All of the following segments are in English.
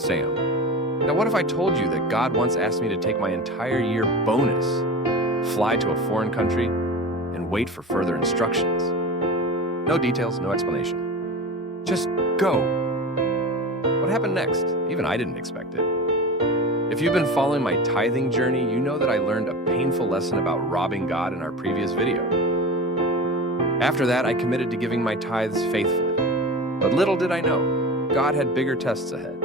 Sam. Now, what if I told you that God once asked me to take my entire year bonus, fly to a foreign country, and wait for further instructions? No details, no explanation. Just go. What happened next? Even I didn't expect it. If you've been following my tithing journey, you know that I learned a painful lesson about robbing God in our previous video. After that, I committed to giving my tithes faithfully. But little did I know, God had bigger tests ahead.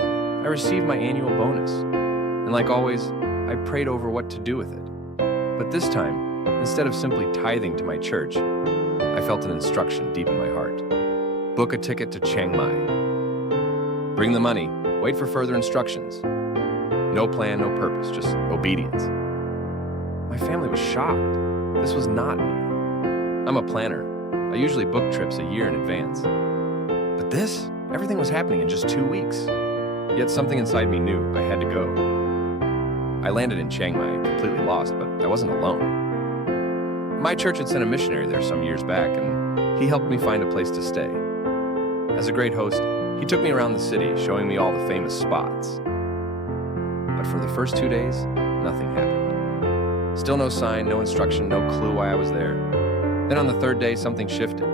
I received my annual bonus, and like always, I prayed over what to do with it. But this time, instead of simply tithing to my church, I felt an instruction deep in my heart. Book a ticket to Chiangmai. Bring the money, wait for further instructions. No plan, no purpose, just obedience. My family was shocked. This was not me. I'm a planner. I usually book trips a year in advance. But this, everything was happening in just 2 weeks. Yet something inside me knew I had to go. I landed in Chiangmai, completely lost, but I wasn't alone. My church had sent a missionary there some years back, and he helped me find a place to stay. As a great host, he took me around the city, showing me all the famous spots. But for the first 2 days, nothing happened. Still no sign, no instruction, no clue why I was there. Then on the third day, something shifted.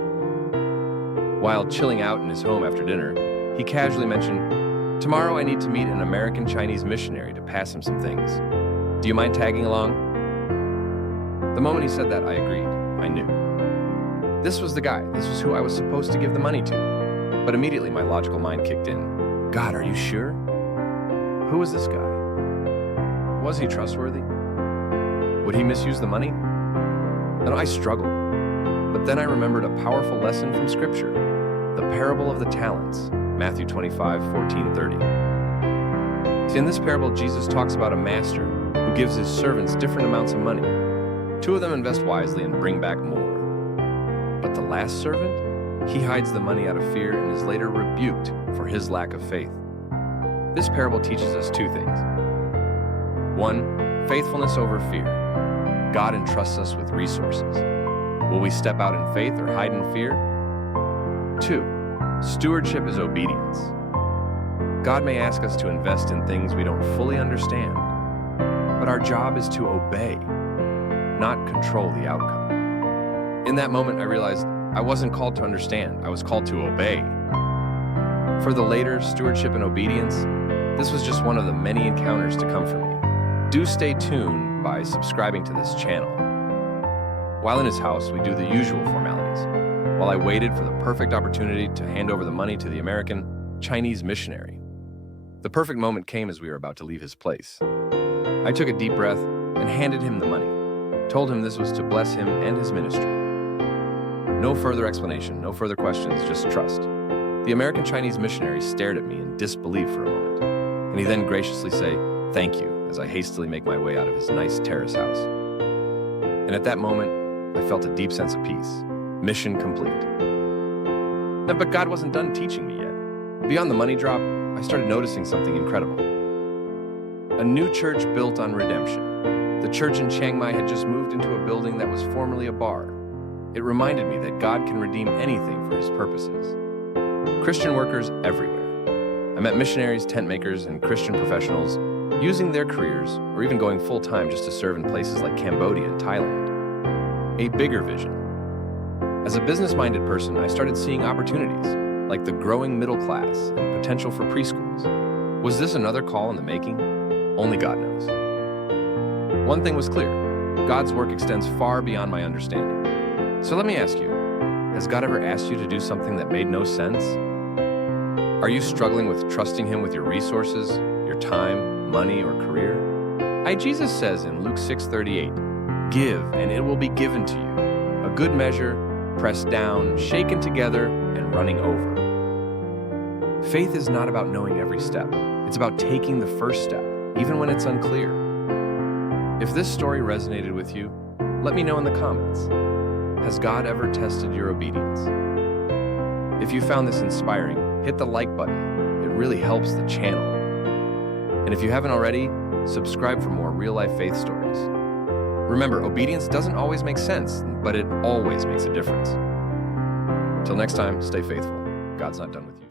While chilling out in his home after dinner, he casually mentioned, "Tomorrow I need to meet an American Chinese missionary to pass him some things. Do you mind tagging along?" The moment he said that, I agreed. I knew. This was the guy. This was who I was supposed to give the money to. But immediately my logical mind kicked in. God, are you sure? Who was this guy? Was he trustworthy? Would he misuse the money? And I struggled. But then I remembered a powerful lesson from Scripture, the parable of the talents, Matthew 25:14-30. See, in this parable, Jesus talks about a master who gives his servants different amounts of money. 2 of them invest wisely and bring back more. But the last servant, he hides the money out of fear and is later rebuked for his lack of faith. This parable teaches us 2 things. 1, faithfulness over fear. God entrusts us with resources. Will we step out in faith or hide in fear? 2, stewardship is obedience. God may ask us to invest in things we don't fully understand, but our job is to obey, not control the outcome. In that moment, I realized I wasn't called to understand, I was called to obey. For the later stewardship and obedience, this was just one of the many encounters to come for me. Do stay tuned by subscribing to this channel. While in his house, we do the usual formalities, while I waited for the perfect opportunity to hand over the money to the American Chinese missionary. The perfect moment came as we were about to leave his place. I took a deep breath and handed him the money, told him this was to bless him and his ministry. No further explanation, no further questions, just trust. The American Chinese missionary stared at me in disbelief for a moment, and he then graciously said, "Thank you," as I hastily make my way out of his nice terrace house. And at that moment, I felt a deep sense of peace. Mission complete. But God wasn't done teaching me yet. Beyond the money drop, I started noticing something incredible. A new church built on redemption. The church in Chiangmai had just moved into a building that was formerly a bar. It reminded me that God can redeem anything for his purposes. Christian workers everywhere. I met missionaries, tent makers, and Christian professionals using their careers or even going full-time just to serve in places like Cambodia and Thailand. A bigger vision. As a business-minded person, I started seeing opportunities, like the growing middle class and potential for preschools. Was this another call in the making? Only God knows. One thing was clear. God's work extends far beyond my understanding. So let me ask you, has God ever asked you to do something that made no sense? Are you struggling with trusting him with your resources, your time, money, or career? Jesus says in Luke 6:38, "Give, and it will be given to you. A good measure, pressed down, shaken together, and running over." Faith is not about knowing every step. It's about taking the first step, even when it's unclear. If this story resonated with you, let me know in the comments. Has God ever tested your obedience? If you found this inspiring, hit the like button. It really helps the channel. And if you haven't already, subscribe for more real-life faith stories. Remember, obedience doesn't always make sense, but it always makes a difference. Till next time, stay faithful. God's not done with you.